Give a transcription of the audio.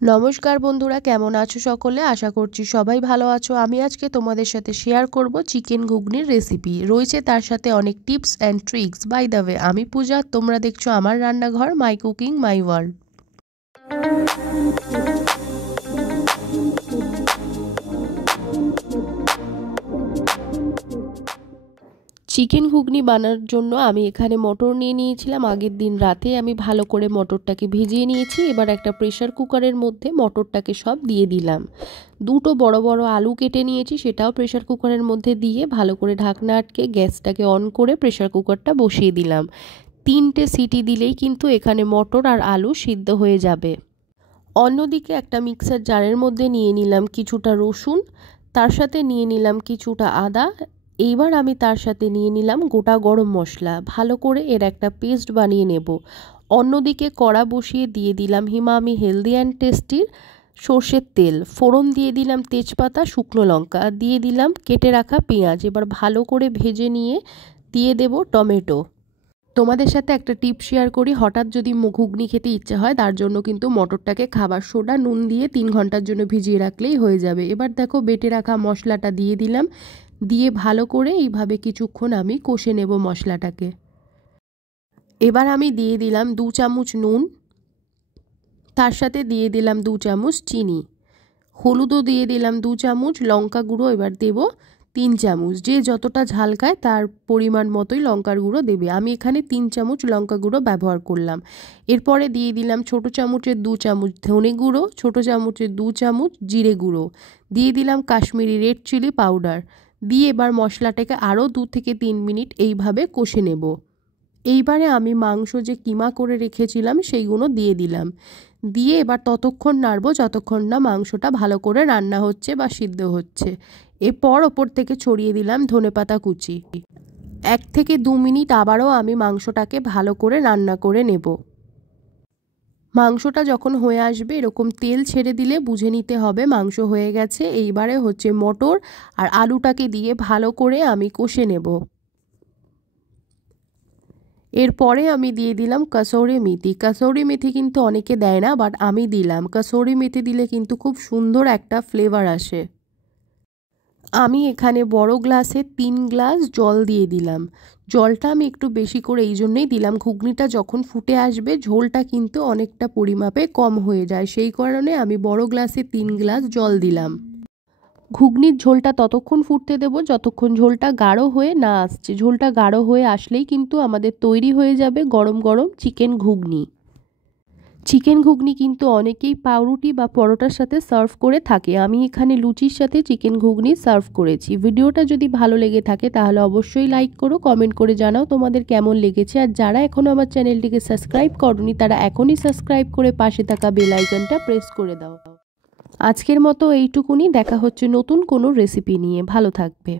নমস্কার বন্ধুরা, কেমন আছো সকলে? আশা করছি সবাই ভালো আছো। আমি আজকে তোমাদের সাথে শেয়ার করব চিকেন ঘুগনির রেসিপি। রয়েছে তার সাথে অনেক tips and tricks. By the way, আমি পূজা, তোমরা দেখছো আমার রান্নাঘর, my cooking my world. Chicken ঘুগনি বানানোর জন্য আমি এখানে মটর নিয়ে নিয়েছিলাম। আগের দিন রাতে আমি ভালো করে মটরটাকে ভিজিয়ে নিয়েছি। এবার একটা প্রেশার কুকারের মধ্যে মটরটাকে সব দিয়ে দিলাম। দুটো বড় বড় আলু কেটে নিয়েছি, সেটাও প্রেশার কুকারের মধ্যে দিয়ে ভালো করে ঢাকনা আটকে গ্যাসটাকে অন করে প্রেশার কুকারটা বসিয়ে দিলাম। 3টে সিটি দিলেই কিন্তু এখানে মটর আর আলু সিদ্ধ হয়ে যাবে। অন্যদিকে একটা মিক্সার জারের মধ্যে নিয়ে নিলাম কিছুটা রসুন, তার সাথে নিয়ে নিলাম কিছুটা আদা। এইবার আমি তার সাথে নিয়ে নিলাম গোটা গরম মশলা। ভালো করে এর একটা পেস্ট বানিয়ে নেব। অন্যদিকে কড়া বসিয়ে দিয়ে দিলাম হিমামি হেলদি অ্যান্ড টেস্টির সর্ষের তেল। ফোড়ন দিয়ে দিলাম তেজপাতা, শুকনো লঙ্কা, দিয়ে দিলাম কেটে রাখা পেঁয়াজ। এবার ভালো করে ভেজে নিয়ে দিয়ে দেব টমেটো। তোমাদের সাথে একটা টিপ শেয়ার করি, হঠাৎ যদি ঘুগনি খেতে ইচ্ছে হয় তার জন্য কিন্তু মটরটাকে খাবার সোডা নুন দিয়ে 3 ঘন্টার জন্য ভিজিয়ে রাখলেই হয়ে যাবে। এবার দেখো বেটে রাখা মশলাটা দিয়ে দিলাম, দিয়ে ভালো করে এইভাবে কিছুক্ষণ আমি কষে নেব মশলাটাকে। এবার আমি দিয়ে দিলাম 2 চামচ নুন, তার সাথে দিয়ে দিলাম 2 চামচ চিনি, হলুদও দিয়ে দিলাম 2 চামচ, লঙ্কা গুঁড়ো এবার দেব 3 চামচ। যে যতটা ঝাল খায় তার পরিমাণ মতোই লঙ্কার গুঁড়ো দেবে। আমি এখানে 3 চামচ লঙ্কা গুঁড়ো ব্যবহার করলাম। এরপরে দিয়ে দিলাম ছোট চামচের 2 চামচ ধনে গুঁড়ো, ছোট চামচের 2 চামচ জিরে গুঁড়ো, দিয়ে দিলাম কাশ্মীরি রেড চিলি পাউডার। দিয়ে এবার মশলাটাকে আরও 2 থেকে 3 মিনিট এইভাবে কষে নেব। এইবারে আমি মাংস যে কিমা করে রেখেছিলাম সেইগুলো দিয়ে দিলাম। দিয়ে এবার ততক্ষণ নাড়বো যতক্ষণ না মাংসটা ভালো করে রান্না হচ্ছে বা সিদ্ধ হচ্ছে। এরপর ওপর থেকে ছড়িয়ে দিলাম ধনেপাতা কুচি। 1 থেকে 2 মিনিট আবারও আমি মাংসটাকে ভালো করে রান্না করে নেব। মাংসটা যখন হয়ে আসবে এরকম তেল ছেড়ে দিলে বুঝে নিতে হবে মাংস হয়ে গেছে। এইবারে হচ্ছে মটর আর আলুটাকে দিয়ে ভালো করে আমি কষে নেব। এরপরে আমি দিয়ে দিলাম কসৌরি মেথি। কসৌরি মেথি কিন্তু অনেকে দেয় না, বাট আমি দিলাম। কসৌরি মেথি দিলে কিন্তু খুব সুন্দর একটা ফ্লেভার আসে। আমি এখানে বড় গ্লাসে 3 গ্লাস জল দিয়ে দিলাম। জলটা আমি একটু বেশি করে এই জন্যই দিলাম, ঘুগনিটা যখন ফুটে আসবে ঝোলটা কিন্তু অনেকটা পরিমাপে কম হয়ে যায়, সেই কারণে আমি বড় গ্লাসে 3 গ্লাস জল দিলাম। ঘুগনির ঝোলটা ততক্ষণ ফুটতে দেব যতক্ষণ ঝোলটা গাঢ় হয়ে না আসছে। ঝোলটা গাঢ় হয়ে আসলেই কিন্তু আমাদের তৈরি হয়ে যাবে গরম গরম চিকেন ঘুগনি। চিকেন ঘুগনি কিন্তু অনেকেই পাউরুটি বা পরোটার সাথে সার্ভ করে থাকে। আমি এখানে লুচির সাথে চিকেন ঘুগনি সার্ভ করেছি। ভিডিওটা যদি ভালো লেগে থাকে তাহলে অবশ্যই লাইক করো, কমেন্ট করে জানাও তোমাদের কেমন লেগেছে। আর যারা এখনও আমার চ্যানেলটিকে সাবস্ক্রাইব করোনি তারা এখনই সাবস্ক্রাইব করে পাশে থাকা বেল আইকনটা প্রেস করে দাও। আজকের মতো এইটুকুনি, দেখা হচ্ছে নতুন কোনো রেসিপি নিয়ে। ভালো থাকবে।